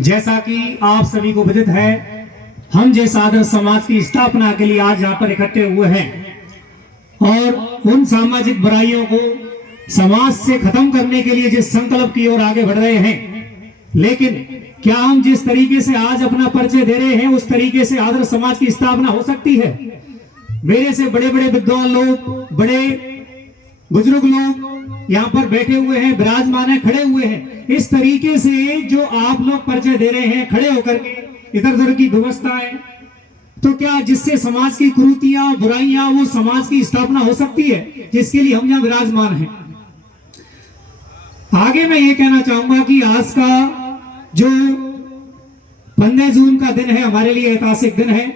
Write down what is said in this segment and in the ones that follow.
जैसा कि आप सभी को विदित है, हम जैसे आदर्श समाज की स्थापना के लिए आज यहाँ पर इकट्ठे हुए हैं और उन सामाजिक बुराइयों को समाज से खत्म करने के लिए जिस संकल्प की ओर आगे बढ़ रहे हैं, लेकिन क्या हम जिस तरीके से आज अपना परिचय दे रहे हैं उस तरीके से आदर्श समाज की स्थापना हो सकती है? मेरे से बड़े बड़े विद्वान लोग, बड़े बुजुर्ग लोग यहाँ पर बैठे हुए हैं, विराजमान है, खड़े हुए हैं। इस तरीके से जो आप लोग परिचय दे रहे हैं खड़े होकर के, इधर उधर की व्यवस्थाएं, तो क्या जिससे समाज की कुरीतियां, बुराइयां, वो समाज की स्थापना हो सकती है जिसके लिए हम यहाँ विराजमान हैं? आगे मैं ये कहना चाहूंगा कि आज का जो 15 जून का दिन है हमारे लिए ऐतिहासिक दिन है।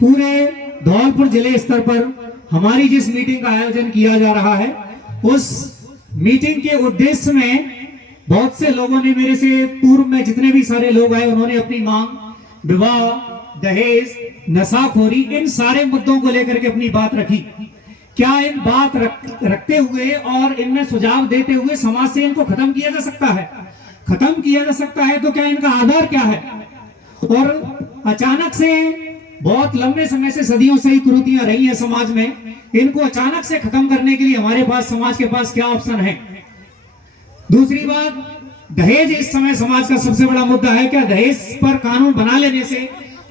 पूरे धौलपुर जिले स्तर पर हमारी जिस मीटिंग का आयोजन किया जा रहा है, उस मीटिंग के उद्देश्य में बहुत से लोगों ने, मेरे से पूर्व में जितने भी सारे लोग आए, उन्होंने अपनी मांग, विवाह, दहेज, नशाखोरी, इन सारे मुद्दों को लेकर के अपनी बात रखी। क्या इन बात रखते हुए और इनमें सुझाव देते हुए समाज से इनको खत्म किया जा सकता है? खत्म किया जा सकता है तो क्या इनका आधार क्या है? और अचानक से, बहुत लंबे समय से, सदियों से ही कुरीतियां रही हैं समाज में, इनको अचानक से खत्म करने के लिए हमारे पास, समाज के पास क्या ऑप्शन है? दूसरी बात, दहेज इस समय समाज का सबसे बड़ा मुद्दा है। क्या दहेज पर कानून बना लेने से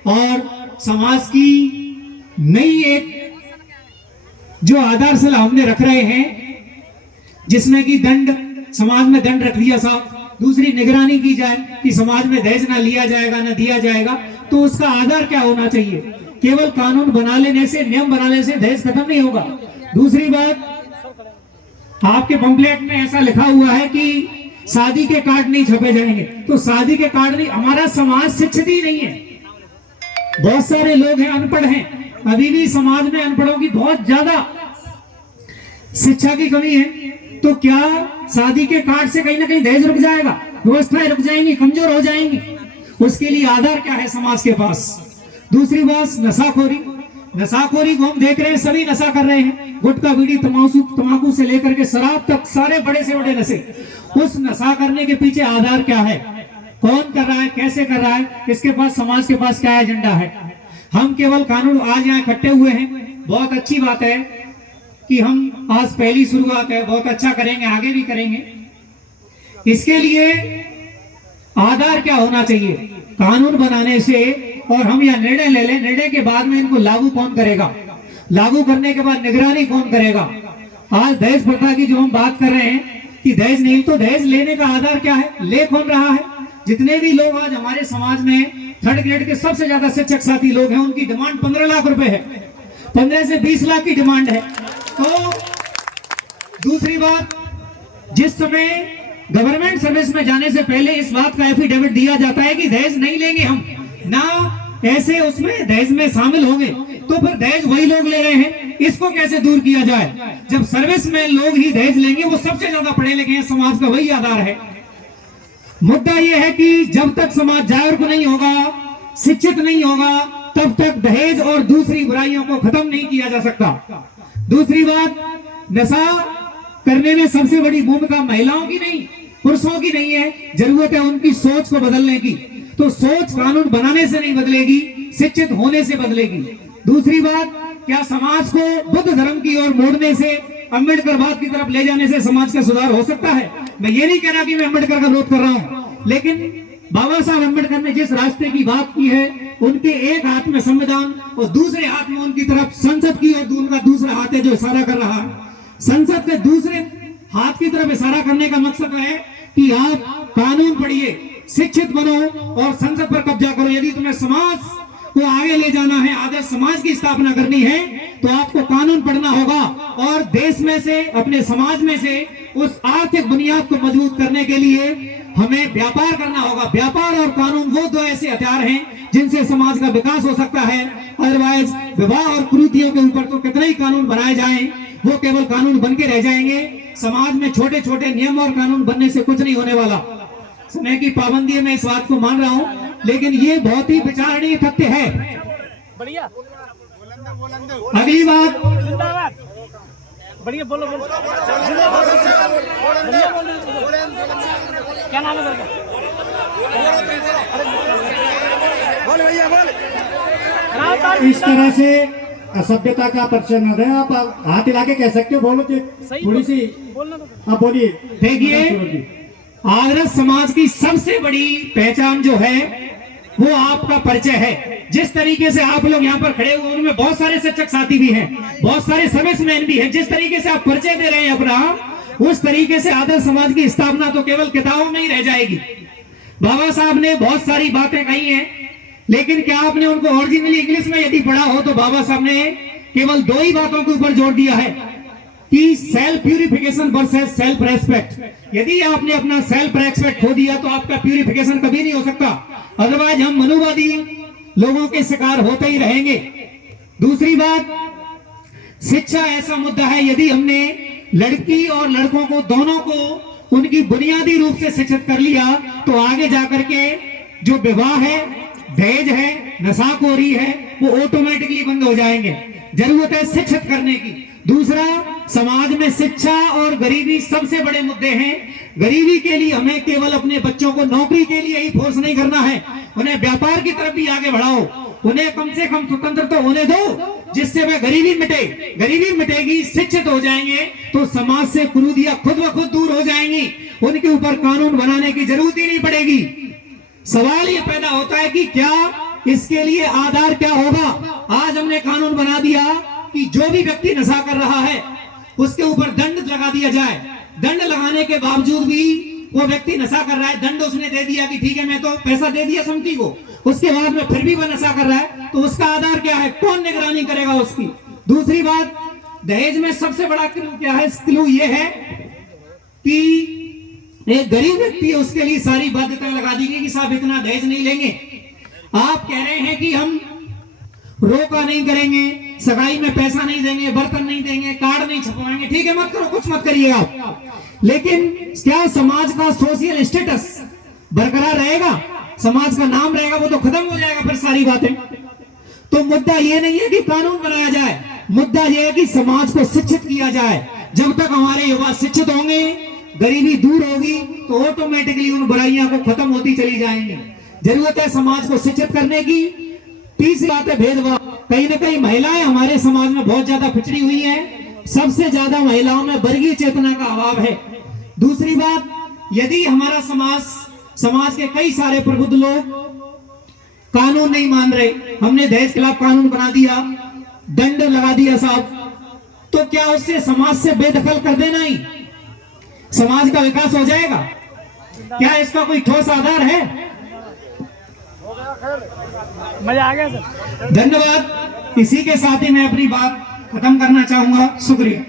और समाज की नई एक जो आधारशिला हमने रख रहे हैं, जिसमें कि दंड, समाज में दंड रख दिया साहब, दूसरी निगरानी की जाए कि समाज में दहेज ना लिया जाएगा, ना दिया जाएगा, तो उसका आधार क्या होना चाहिए? केवल कानून बना लेने से, नियम बना लेने से दहेज खत्म नहीं होगा। दूसरी बात, आपके पंपलेट में ऐसा लिखा हुआ है कि शादी के कार्ड नहीं छपे जाएंगे, तो शादी के कार्ड नहीं, हमारा समाज शिक्षित ही नहीं है। बहुत सारे लोग हैं, अनपढ़ हैं, अभी भी समाज में अनपढ़ों की बहुत ज्यादा शिक्षा की कमी है। तो क्या शादी के कार्ड से कहीं ना कहीं दहेज रुक जाएगा? व्यवस्थाएं रुक जाएंगी, कमजोर हो जाएंगी? उसके लिए आधार क्या है समाज के पास? दूसरी बात, नशाखोरी। नशाखोरी को हम देख रहे हैं, सभी नशा कर रहे हैं, गुटखा, बीड़ी, तंबाकू से लेकर के शराब तक, सारे बड़े से बड़े नशे। उस नशा करने के पीछे आधार क्या है? कौन कर रहा है, कैसे कर रहा है, इसके पास, समाज के पास क्या एजेंडा है? हम केवल कानून, आज यहाँ इकट्ठे हुए हैं, बहुत अच्छी बात है कि हम आज पहली शुरुआत है, बहुत अच्छा करेंगे, आगे भी करेंगे। इसके लिए आधार क्या होना चाहिए? कानून बनाने से, और हम यह निर्णय ले लें, निर्णय के बाद में इनको लागू कौन करेगा? लागू करने के बाद निगरानी कौन करेगा? आज दहेज प्रथा की जो हम बात कर रहे हैं कि दहेज नहीं, तो दहेज लेने का आधार क्या है? ले कौन रहा है? जितने भी लोग आज हमारे समाज में थर्ड ग्रेड के सबसे ज्यादा शिक्षक साथी लोग हैं, उनकी डिमांड 15 लाख रुपए है, 15 से 20 लाख की डिमांड है। तो दूसरी बात, जिस समय गवर्नमेंट सर्विस में जाने से पहले इस बात का एफिडेविट दिया जाता है कि दहेज नहीं लेंगे हम, ना ऐसे उसमें दहेज में शामिल होंगे, तो फिर दहेज वही लोग ले रहे हैं, इसको कैसे दूर किया जाए? जब सर्विस में लोग ही दहेज लेंगे, वो सबसे ज्यादा पढ़े लिखे हैं, समाज का वही आधार है। मुद्दा यह है कि जब तक समाज जागरूक नहीं होगा, शिक्षित नहीं होगा, तब तक दहेज और दूसरी बुराइयों को खत्म नहीं किया जा सकता। दूसरी बात, नशा करने में सबसे बड़ी भूमिका महिलाओं की नहीं, पुरुषों की नहीं है, जरूरत है उनकी सोच को बदलने की। तो सोच कानून बनाने से नहीं बदलेगी, शिक्षित होने से बदलेगी। दूसरी बात, क्या समाज को बुद्ध धर्म की ओर मोड़ने से, अम्बेडकरवाद की तरफ ले जाने से समाज का सुधार हो सकता है? मैं ये नहीं कह रहा कि मैं अम्बेडकर का विरोध कर रहा हूं, लेकिन बाबा साहब अम्बेडकर ने जिस रास्ते की बात की है, उनके एक हाथ में संविधान और दूसरे हाथ में उनकी तरफ संसद की, और उनका दूसरा हाथ है जो इशारा कर रहा है। संसद के दूसरे हाथ की तरफ इशारा करने का मकसद है कि आप कानून पढ़िए, शिक्षित बनो और संसद पर कब्जा करो। यदि तुम्हें समाज को आगे ले जाना है, आदर्श समाज की स्थापना करनी है, तो आपको कानून पढ़ना होगा और देश में से, अपने समाज में से उस आर्थिक बुनियाद को मजबूत करने के लिए हमें व्यापार करना होगा। व्यापार और कानून वो दो ऐसे हथियार हैं जिनसे समाज का विकास हो सकता है। अदरवाइज विवाह और कुरीतियों के ऊपर तो कितने ही कानून बनाए जाएं, वो केवल कानून बन के रह जाएंगे। समाज में छोटे छोटे नियम और कानून बनने से कुछ नहीं होने वाला। समय की पाबंदी है, मैं इस बात को मान रहा हूं, लेकिन ये बहुत ही विचारणीय तथ्य है। बढ़िया। अगली बात, बढ़िया बोलो बोलो। क्या नाम है सर का? इस तरह से असभ्यता का परिचय न दें। आप हाथ हिला के कह सकते हो, बोलो कि सही थोड़ी सी बोलना तो आप बोलिए। देखिए, आदर्श समाज की सबसे बड़ी पहचान जो है वो आपका परिचय है। जिस तरीके से आप लोग यहाँ पर खड़े हुए उनमें बहुत सारे शिक्षक साथी भी हैं, बहुत सारे सर्विसमैन भी हैं। जिस तरीके से आप परिचय दे रहे हैं अपना, उस तरीके से आदर्श समाज की स्थापना तो केवल किताबों में ही रह जाएगी। बाबा साहब ने बहुत सारी बातें कही हैं, लेकिन क्या आपने उनको ओरिजिनली इंग्लिश में यदि पढ़ा हो तो बाबा साहब ने केवल 2 ही बातों के ऊपर जोर दिया है कि self purification versus self respect. यदि आपने अपना सेल्फ रेस्पेक्ट खो दिया तो आपका प्यूरिफिकेशन कभी नहीं हो सकता, अदरवाइज हम मनुवादी लोगों के शिकार होते ही रहेंगे। दूसरी बात, शिक्षा ऐसा मुद्दा है, यदि हमने लड़की और लड़कों को दोनों को उनकी बुनियादी रूप से शिक्षित कर लिया तो आगे जाकर के जो विवाह है, दहेज है, नशाखोरी है, वो ऑटोमेटिकली बंद हो जाएंगे। जरूरत है शिक्षित करने की। दूसरा, समाज में शिक्षा और गरीबी सबसे बड़े मुद्दे हैं। गरीबी के लिए हमें केवल अपने बच्चों को नौकरी के लिए ही फोर्स नहीं करना है, उन्हें व्यापार की तरफ भी आगे बढ़ाओ, उन्हें कम से कम स्वतंत्र तो होने दो जिससे वह गरीबी मिटे। गरीबी मिटेगी, शिक्षित हो जाएंगे तो समाज से कुरीतियां खुद ब खुद दूर हो जाएंगी, उनके ऊपर कानून बनाने की जरूरत ही नहीं पड़ेगी। सवाल ये पैदा होता है कि क्या इसके लिए आधार क्या होगा। आज हमने कानून बना दिया कि जो भी व्यक्ति नशा कर रहा है उसके ऊपर दंड लगा दिया जाए। दंड लगाने के बावजूद भी वो व्यक्ति नशा कर रहा है, दंड उसने दे दिया कि ठीक है मैं तो पैसा दे दिया समिति को, उसके बाद में फिर भी वह नशा कर रहा है, तो उसका आधार क्या है, कौन निगरानी करेगा उसकी। दूसरी बात, दहेज में सबसे बड़ा क्लू क्या है, क्लू ये है कि एक गरीब व्यक्ति है उसके लिए सारी बाध्यता लगा दी गई कि साहब इतना दहेज नहीं लेंगे। आप कह रहे हैं कि हम रोका नहीं करेंगे, सगाई में पैसा नहीं देंगे, बर्तन नहीं देंगे, कार्ड नहीं छपवाएंगे, ठीक है मत करो, कुछ मत करिए आप, लेकिन क्या समाज का सोशल स्टेटस बरकरार रहेगा, समाज का नाम रहेगा, वो तो खत्म हो जाएगा फिर सारी बातें। तो मुद्दा ये नहीं है कि कानून बनाया जाए, मुद्दा ये है कि समाज को शिक्षित किया जाए। जब तक हमारे युवा शिक्षित होंगे, गरीबी दूर होगी तो ऑटोमेटिकली उन बुराइयां को खत्म होती चली जाएंगी। जरूरत है समाज को शिक्षित करने की। तीसरी बात है भेदभाव। कहीं ना कहीं महिलाएं हमारे समाज में बहुत ज्यादा पिछड़ी हुई हैं, सबसे ज्यादा महिलाओं में वर्गीय चेतना का अभाव है। दूसरी बात, यदि हमारा समाज के कई सारे प्रबुद्ध लोग कानून नहीं मान रहे, हमने दहेज के खिलाफ कानून बना दिया, दंड लगा दिया साहब, तो क्या उससे समाज से बेदखल कर देना ही समाज का विकास हो जाएगा? क्या इसका कोई ठोस आधार है? मजा आ गया सर। धन्यवाद। इसी के साथ ही मैं अपनी बात खत्म करना चाहूंगा। शुक्रिया।